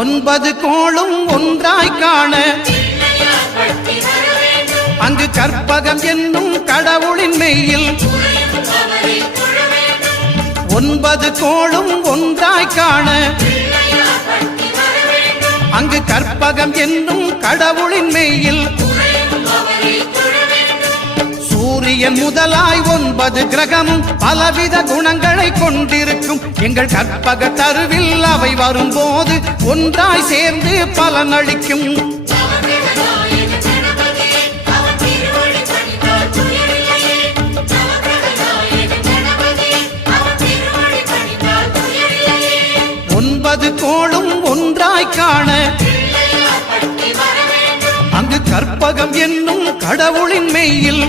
9 கோளும் ஒன்றாய் காண அங்கு கற்பகம் என்னும் கடவுளின் மெய்யில் 9 கோளும் ஒன்றாய் காண அங்கு கற்பகம் என்னும் கடவுளின் மெய்யில் சூரியன் முதலாய் 9 கிரகமும் பலவித குணங்களை கொண்டிருக்கும் எங்கள் கற்பக தருவில் அவை வரும்போது ஒன்றாய் சேர்ந்து பலனளிக்கும். கோளும் ஒன்றாய் காண அங்கு கற்பகம் என்னும் கடவுளின் மெய்யில்